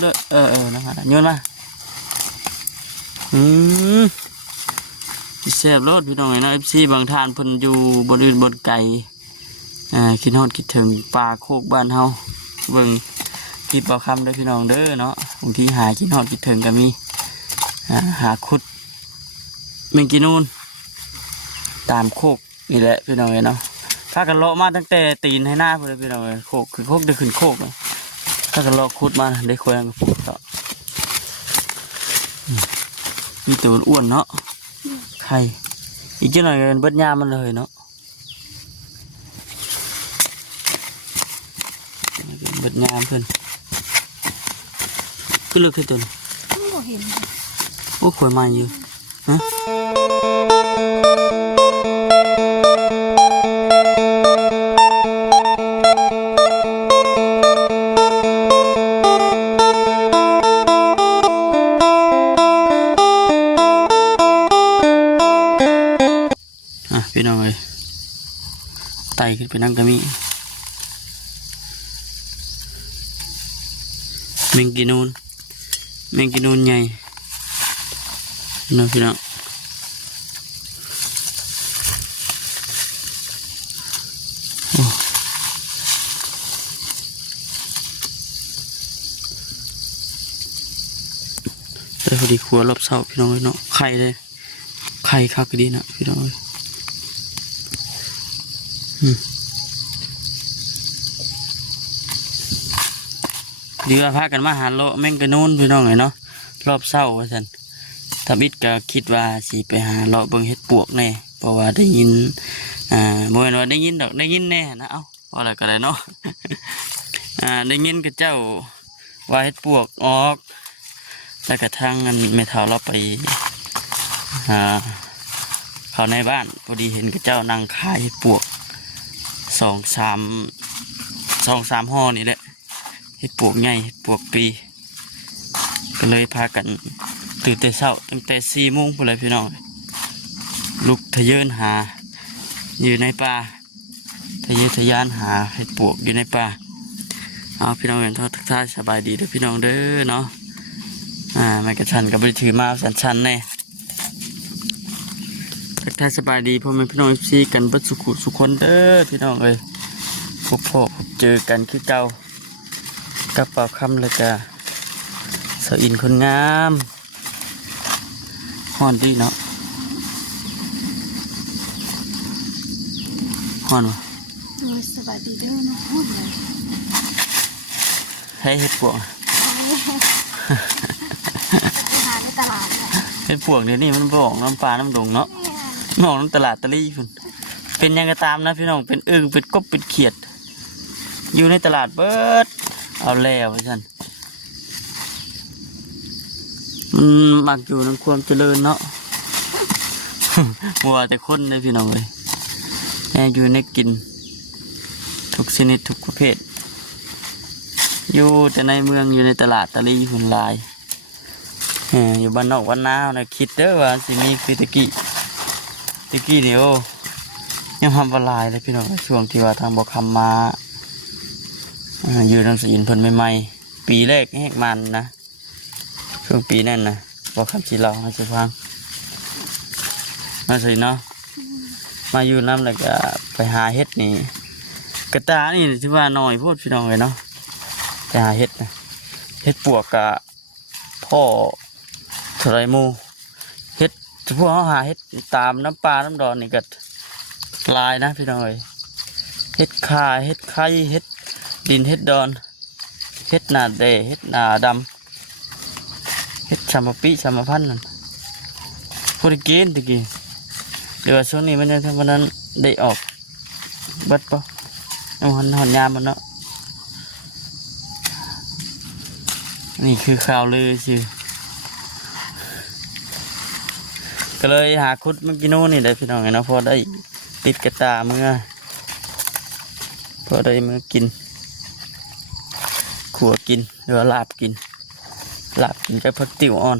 เลยนะครับโยนมาแซ่บรสพี่น้องนะFCบางท่านเพิ่นอยู่บนอื่นบนไก่คิดฮอดคิดถึงปลาโคกบ้านเฮาเบิ่งคลิปเอาคำเด้อพี่น้องเด้อเนาะบางทีหาคิดฮอดคิดถึงก็มีหาขุดแมงกีนูนตามโคกนี่แหละพี่น้องเนาะพากันเลาะมาตั้งแต่ตีนให้หน้าเพื่อนพี่น้องโคกคือโคกได้ขึ้นโคกเลยพากันเลาะขุดมาได้คุยกันปุ๊บต่อมีตัวอ้วนเนาะไข่อีกเจ้าหน่อยเป็นเบิดยามันเลยเนาะเบิดยามเพื่อนขึ้นเลือกขึ้นตัวนี้โอ้ขวยมาอยู่ฮะพี่น้องเลยไต่ขึ้นไปนั่งกระมี่แมงกีนูนใหญ่นะพี่น้องแต่พอดีครัวรอบเสาพี่น้องเลยเนาะไข่เลยไข่คักดีนะพี่น้องเลยเดี๋ยวพากันมาหาโลแมงกะนูนพี่น้องเลยเนาะรอบเศร้าว่าสันทบิดก็คิดว่าสิไปหาเลาะเบิ่งเห็ดปวกแน่เพราะว่าได้ยินเมื่อวันได้ยินดอกได้ยินแน่นะอะไรก็ได้เนาะได้ยินกับเจ้าว่าเห็ดปวกออกแล้วกระทั่งนั้นไม่เท่าเราไปเขาในบ้านพอดีเห็นกับเจ้านั่งขายเห็ดปวกสองสามห่อนี่แหละเห็ดปวกใหญ่เห็ดปวกปีก็เลยพากันตื่นแต่เช้าตั้งแต่4 โมงไปเลยพี่น้องลุกทะเยอนหาอยู่ในป่าทะเยอทะยานหาเห็ดปวกอยู่ในป่าเอาพี่น้องเห็นทักทายสบายดีเด้อพี่น้องเด้อเนาะไม่กระชันกับไปถือมาชันแน่ทักทายสบายดีพ่อแม่พี่น้องFCกันบัดสุขคนเด้อพี่น้องเอ้ยพบเจอกันคือเก่ากับเป่าคำเลยจ้ะสาวอินคนงามฮ้อนดีเนาะฮ้อนวะสบายดีเด้อนะฮ้อนเลยให้เห็ดปวกหาในตลาดเห็ดปวกเดี๋ยวนี้มันบอกน้ำปลาน้ำดงเนาะมองน้ำตลาดตะลี่คุณเป็นยังไงตามนะพี่น้องเป็นอึ่งเป็นกบเป็นเขียดอยู่ในตลาดเบิดเอาแล้วพี่ชันมันมักอยู่ในความเจริญเนาะวัวแต่คนเลยพี่น้องเลยแอบอยู่ในกินทุกชนิดทุกประเภทอยู่แต่ในเมืองอยู่ในตลาดตะลี่หุ่นลายอยู่บ้านนอกบ้านนานะคิดเด้อว่าสิมีคือตะกี้นี่โอ้ยังทำบลายเลยพี่น้องช่วงที่ว่าทางบอกคำมาอยู่น้ำสีอินเพิ่นใหม่ๆปีแรกแหกมันนะช่วงปีนั่นนะบอกคำชีเราให้ฟังมาสิเนาะมาอยู่น้ำแล้วก็ไปหาเห็ดนี่กระตานี่ถือว่าน้อยพูดพี่น้องเลยเนาะไปหาเห็ดนะเห็ดปวกกะพ่อทรายมูเห็ดพวกเขาหาเห็ดตามน้ำปลาน้ำดอนนี่ก็ลายนะพี่น้องเลยเห็ดข่าเห็ดไข่เห็ดดินเห็ดดอนเห็ดหนาเดเห็ดหนาดำเห็ดชามปีชามพันนั่นพูดกินตะกี้เดี๋ยวช่วงนี้มันจะทำวันนั้นได้ออกบัดปะเอาหอนยามมันเนาะนี่คือข่าวลือสิก็เลยหาคุดเมื่อกี้นู้นนี่ได้พี่น้องไงเนาะพอได้ติดกระตาเมื่อพอได้เมื่อกินขัวกินหรือลาบกินกับผักติ๋วอ่อน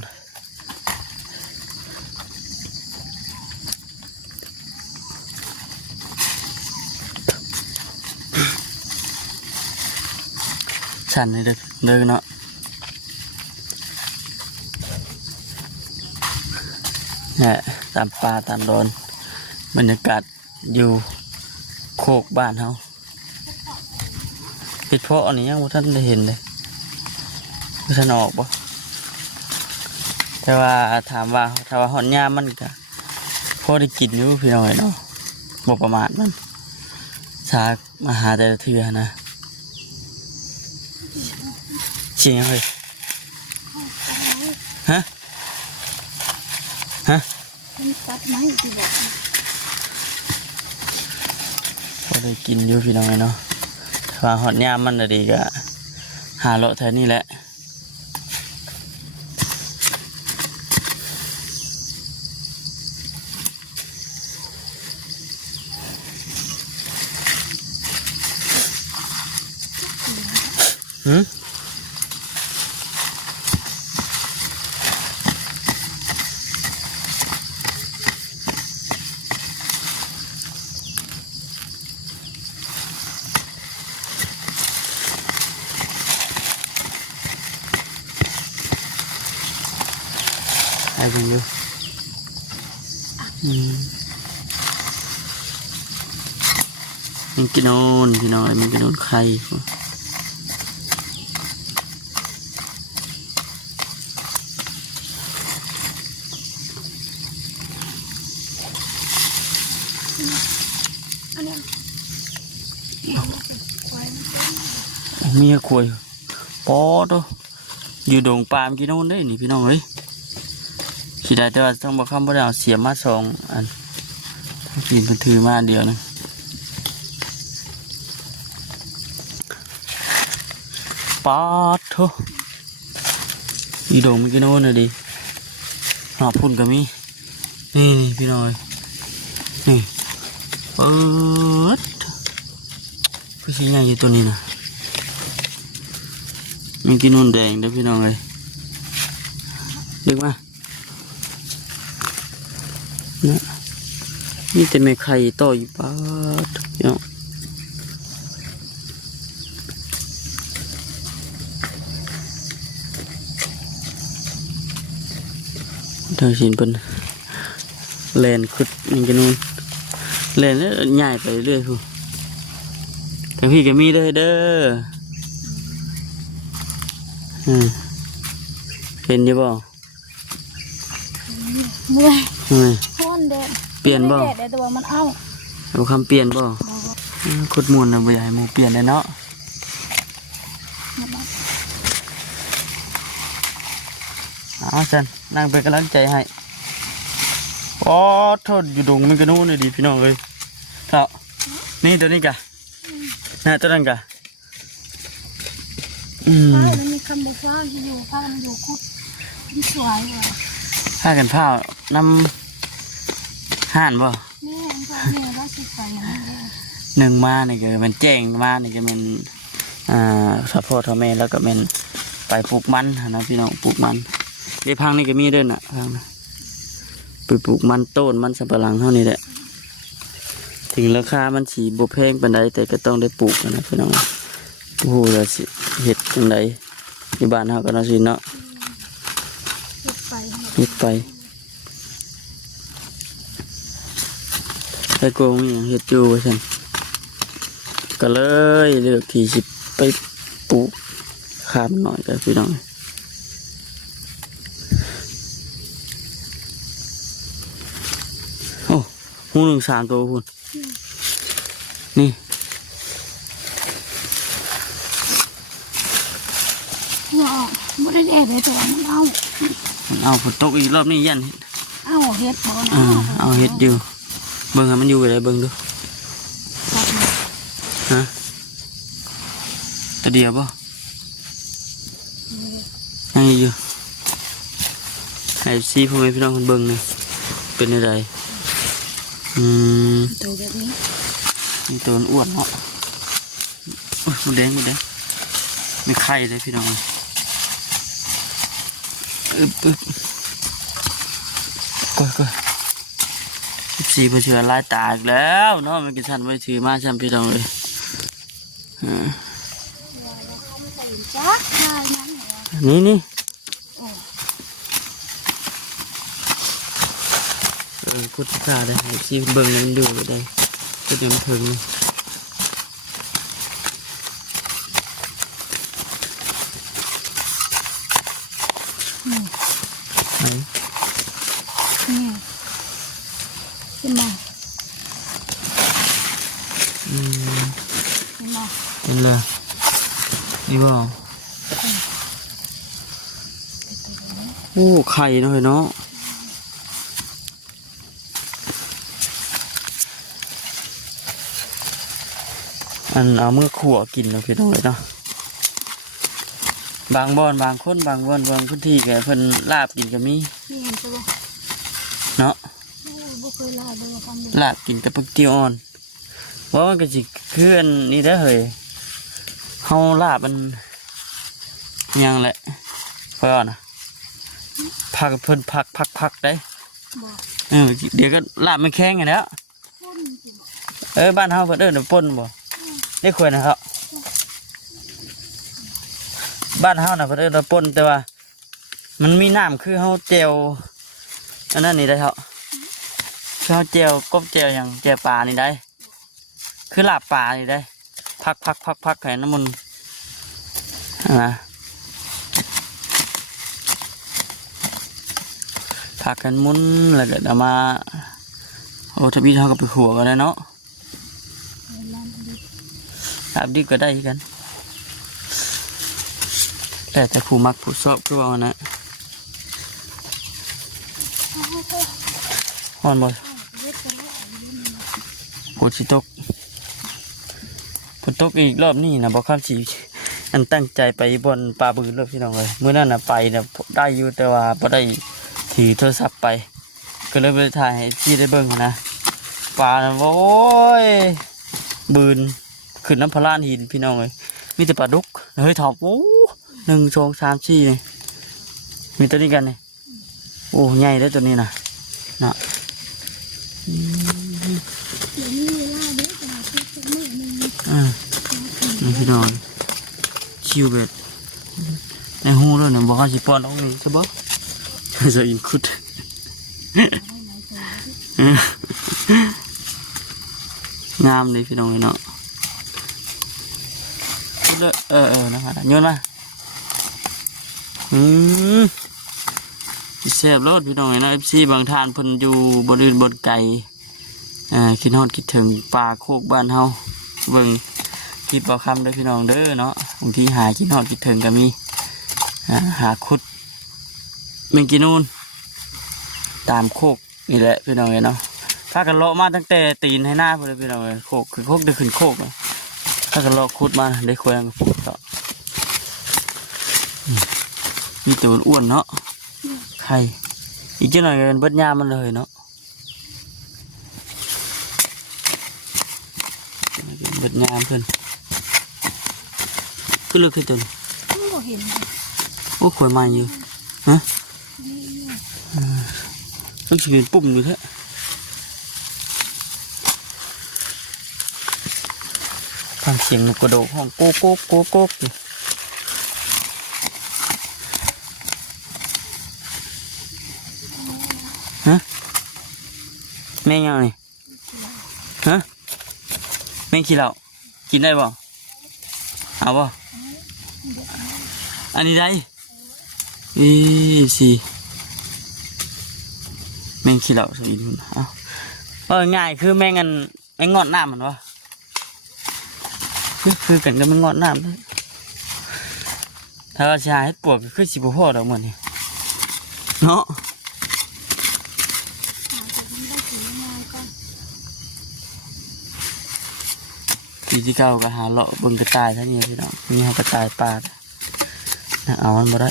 ชันเลยเด้อเนาะ เนี่ยตามป่าตามดอนบรรยากาศอยู่โคกบ้านเขาเห็ดเพาะอันนี้ยังบ่ท่านได้เห็นเลยบ่ท่านออกบ่แต่ว่าถามว่าถ้าว่าหอนยามมันก็พอได้กินอยู่พี่น้อยเนาะบ่ประมาทมันสากมาหาแต่ละเทื่อนะจริงเลยฮะมันตัดไม้ที่บอก พอได้กินอยู่พี่น้อยเนาะถ้าว่าหอนยามมันน่ะดีก็หาเลาะแถวนี้แหละให้เพิ่งดูมันกินโอนพี่น้อยมันกินโอนไข่อันนี้เมียคุยปอดอยู่ดงปามกินโอนได้นี่พี่น้องเอ้ยสิได้แต่ว่าต้องบอกคำว่าเอาเสียมาสองอันกินถือมาเดียวนึงปอดโถอยู่ดงมันกินโอนเลยดิหอบพุ่นก็มีนี่พี่น้อยนี่เปิดผู้ชายใหญ่อยู่ตัวนี้นะมันกินโอนแดงเด้อพี่น้องเลยเรียกว่าเนี่ยนี่แต่ไม่ไข่ต่ออยู่ป้าเนาะทางสินเป็นเลนขุดมันจะนู่นเลนแล้วใหญ่ไปเรื่อยคุณแต่พี่ก็มีด้วยเด้อเห็นอยู่บ่เมื่อย ฮ้อนแดดเปลี่ยนบ่แดดแต่ว่ามันเอาคำเปลี่ยนบ่ขุดมูลนะบ่อยากให้หมูเปลี่ยนเลยเนาะเอาจันนั่งเป็นกำลังใจให้โอ้โทษอยู่ดงมันก็นู่นเลยดีพี่น้องเลยครับนี่ตัวนี้กะน่าตัวนั้นกะฟ้ามันมีคำบอกว่าอยู่ฟ้ามันอยู่คุดมันสวยว่ะผ้ากันผ้าน้ำห่านบ่นี่พวกนี้ว่าสิไปอย่างนี้หนึ่งมาเนี่ยก็มันแจ้งมาเนี่ยก็มันสะโพกทอแม่แล้วก็มันไปปลูกมันนะพี่น้องปลูกมันเดี๋ยวพังนี่ก็มีเด้อน่ะพังไปปลูกมันต้นมันสับปะหลังเท่านี้แหละถึงราคามันสีบแพงปานใดแต่ก็ต้องได้ปลูกนะพี่น้องโอ้โหเราสิเห็ดจังไดในบ้านเราก็น่าสิเนาะเห็ดไปไอ้โกงอย่างเห็ดอยู่ฉันก็เลยเลือกที่สิไปปลูกข้ามหน่อยกันพี่น้องโอ้หูหนึ่งสามตัวคุณนี่เนาะไม่ได้แดดเลยแต่ว่ามันเอาฝนตกอีกรอบนี้ยันเอาเห็ดบ่เอาเห็ดอยู่เบิ่งให้มันอยู่ไปเลยเบิ่งดูฮะตัวเดียวป่ะยังอยู่ให้ซีพ่อแม่พี่น้องคนเบิ่งเนี่ยเป็นอะไรตัวแบบนี้มีตัวอ้วนเนาะโอ้ยมันแดงมีไข่เลยพี่น้องก็สีมันเชื่อลายตาอีกแล้วเนาะมันกินชันไว้ถือมาชันพี่น้องเลยนี่ พุทธคาได้ซีเบิ่งมันดูได้ก็ยังถึงไหน นี่ขึ้นมา ขึ้นมา เป็นเลยนี่บ่โอ้ไข่เนาะเนาะอันเอามือขั่วกินเนาะพี่น้องเลยเนาะบางบ่อนบางคนบางบ่อนบางพื้นที่แกเพิ่นลาบกินก็มี นี่เห็นตัว เนาะ โอ้ยบ่เคยลาเลยความดี ลาบกินแต่ปึกเตียวอ่อนว่ามันก็สิคืออันนี้ได้อเฮ้ยเฮาลาบมันยังแหละค่อยอ่อนนะพักเพิ่นพักได้ บอก เดี๋ยวก็ลาบมันแข็งอย่างแล้ว พ่นสิบอก บ้านเฮาเพิ่นเอิ้นว่าป่นบ่ได้ควรนะครับบ้านเฮาน่ะเพิ่นเอิ้นว่าป่นแต่ว่า มันมีน้ำคือเฮาแจ่วอันนั้นนี่ได้เถาะคือเฮาแจ่วกบแจ่วหยังแจ่วปลานี่ได้ คือลาบปลานี่ได้พักให้น้ำมันผักกันมุนแล้วก็เอามาโอ้ทบีเท่ากับไปขัวกันแล้วเนาะ ลาดี ลาบดิบก็ได้คือกันแต่ผู้มักผู้ชอบคือว่ามันนะฮอนบ่ เล็กก็ได้ ฝนสิตกฝนตกอีกรอบนี้นะบอกคำสีอันตั้งใจไปบนปลาบืนรอบพี่น้องเลยเมื่อนั้นนะไปนะได้อยู่แต่ว่าพอได้ถือโทรศัพท์ไปก็เลยไปถ่ายให้พี่ได้เบิ่งนะปลานะโอ้ยบืนขึ้นน้ำพลานหินพี่น้องเลยมีแต่ปลาดุกเฮ้ยถอบโอ้1 2 3 4นี่มีตัวนี้กันนี่โอ้ใหญ่ได้ตัวนี้นะเดี๋ยวนี้เวลาเด็กจะมาซื้อสักมื้อหนึง นี่พี่น้องชิวแบบในหูแล้วเนี่ยบอกว่าสิปอนออกนี่ใช่ปะจะอินคุดงามเลยพี่น้องเนาะนะครับโยนมาแซ่บรสพี่น้องเนาะ FC บางท่านเพิ่นอยู่บนอื่นบนไกลคิดฮอดคิดถึงปลาโคกบ้านเฮาเบิ่งคลิปเอาคำด้วยพี่น้องเด้อเนาะบางทีหาคิดฮอดคิดถึงก็มีหาคุดเมืองกินูนตามโคกนี่แหละพี่น้องเนาะถ้ากันเลาะมาตั้งแต่ตีนให้หน้าเลยพี่น้องโคกคือโคกได้ขึ้นโคกเลยถ้ากันเลาะคุดมาได้คุยกันปุ๊บก็มีตัวอ้วนเนาะไข่อีกเจ้าหน่อยกันเบิดยามันเลยเนาะเบิดยามเพื่อนก็เลือกให้ตัวนี้ บ่เห็น โอ้ขวยมาอยู่ฮะต้องฉีดปุ่มอยู่แท้ฟังเสียงนกกระโดดห้องโก๊กโก๊กโก๊กโก๊กอยู่ฮะแม่งยังไงฮะแม่งขี้เหล้ากินได้บ่เอาบ่อันนี้ได้สิแม่งขี้เหล้าสิดูนะง่ายคือแม่งกันแม่งงอดน้ำมันวะคือกันกับแม่งงอดน้ำเลยถ้าเราชาให้ปวดก็คือสิบพ่อดอกเหมือนนี่เนาะปีที่เก้าก็หาเลาะบึงกระต่ายท่านี้พี่น้องมีหากระต่ายปลาเอามันมาได้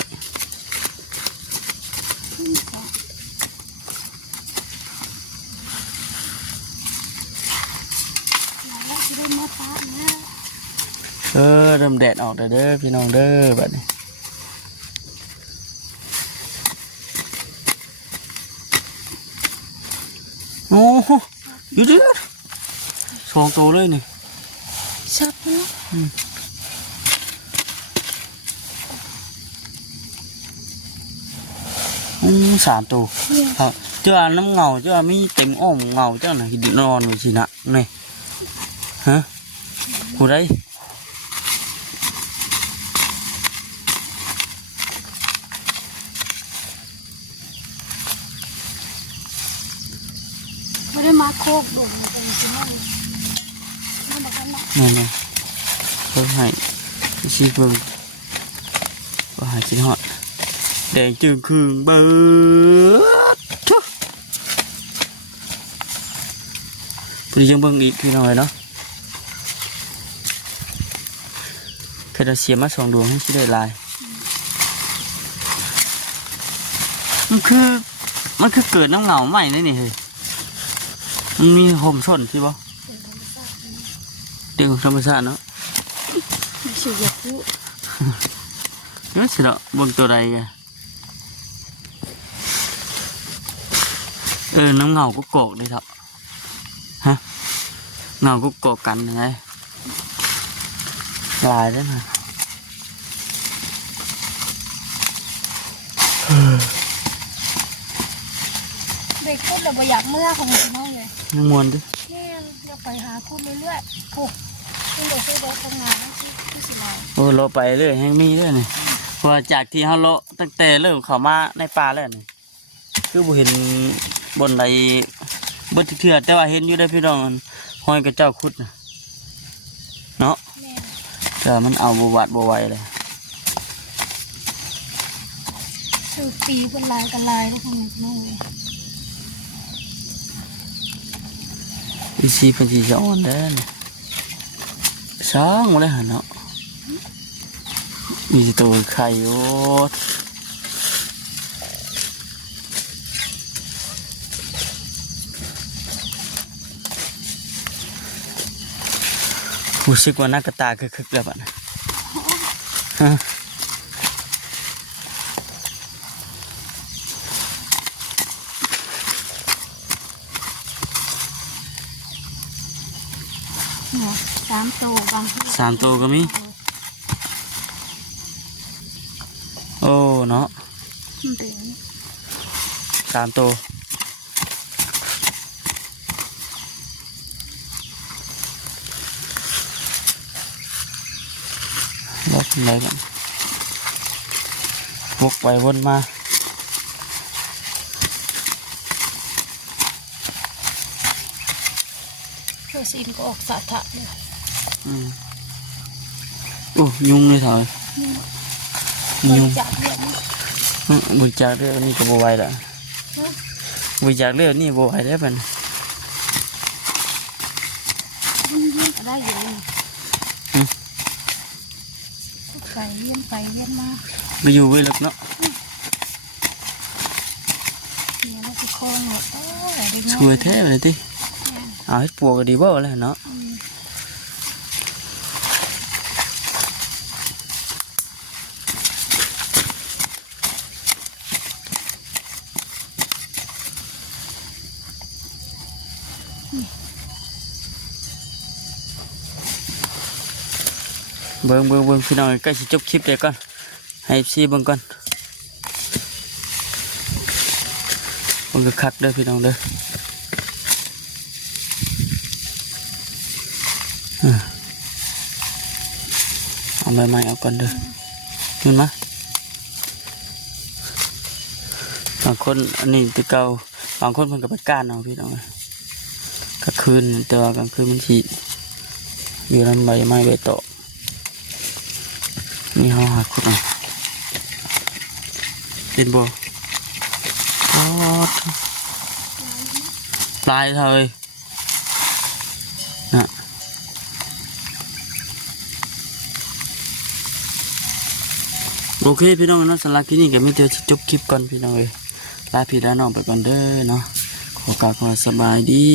เริ่มแดดออกเด้อพี่น้องเด้อแบบนี้โอ้โหอยู่เด้อ2 ตัวเลยนี่ ชัดเนาะ 3 ตัวครับ จ้าน้ำเงาจ้ามีเต็มอ้อมเงาจ้าน่ะกินนอนอยู่สินะนี่ฮะผู้ใด ไม่ได้มาโคกดุเลยเป็นสิ่งที่ไม่บอกกันนะ นี่นี่เพิ่งให้ชีเบิ่งว่าหาชิ้นหอดแดงจึงคืนเบิดทุกพี่ยังเบิ่งอีกพี่น้อยเนาะเคยได้เสียมา2 ดวงให้ชิได้ลายมันคือเกิดน้ำเงาใหม่เลยนี่เฮ้ยมันมีห่มส้นใช่ปะ เป็นธรรมชาติ เด็กของธรรมชาติเนาะ ไม่ใช่อยากรู้ นี่สิเนาะเบิ่งตัวใดกันน้ำเงาก็โกกเลยครับฮะเงาก็โกกกันยังไงลายแล้วนะ เด็กพูดเลยว่าอยากเมื่อของพี่น้องเลย น้ำมวนดิ แม่อยากไปหาคุณเรื่อยๆผูกคุณเดี๋ยวไปทำงานที่สิลา โอ้เราไปเรื่อยแห้งมีเรื่อยนี่เพราะว่าจากที่เขาเลาะตั้งแต่เริ่มเข้ามาในป่าแล้วนี่คือบ่เห็นบนใดเบิดเถื่อแต่ว่าเห็นอยู่ได้อพี่น้องห้อยกับเจ้าคุดนะเนาะ แม่ แต่มันเอาบวาดบวไหวเลย คือปีเป็นลายกันลายแล้วของพี่น้องเลย อีซีเป็นสีจะอ่อนเด้อนี่ช้างมาเลยหันเนาะมีตัวไข่โอ้รู้สึกว่าหน้ากระตาคึกๆแล้วปะนะฮะ เนี่ย3 ตัวบาง 3 ตัวก็มีโอ้เนาะ มันเป็น 3 ตัวล็อกอะไรกันวกไปวนมา เพื่อซีนก็ออกสาธะเลย โอ้ยุงเลยเถอะ บ ยุ ริ ง จาคเลือดนี่ บริจาคเลือดนี่ก็บไหวละบริจาคเลือดนี่บไหวได้เป็น มันเยี่ยมก็ได้อยู่เลยไปเยี่ยมไปเยี่ยมมา ไปอยู่ไว้ลึกเนาะ เนี่ยเราจะคล้องหมดโอ้ยได้ ช่วยแท้เลยที่เอาให้ปวกก็ดีบ่เลยเนาะเบิ่งพี่น้องใกล้จะจบคลิปเลยก่อนให้ซีเบิ่งก่อนมันก็คักเด้อพี่น้องเด้อเอาใบไม้เอาก่อนเด้อขึ้นมาบางคนอันนี้ตัวเก่าบางคนเพิ่นก็ไปก้านเอาพี่น้องกลางคืนแต่ว่ากลางคืนมันสิอยู่ลำใบไม้ใบตอกนี่เขาหักขุดเอาเป็นบัวอ๋อปลายเลยนะโอเคพี่น้องเนาะสำหรับที่นี่ก็ไม่เจอจบคลิปก่อนพี่น้องเลยลาพี่ลาน้องไปก่อนเด้อเนาะขอกราบสบายดี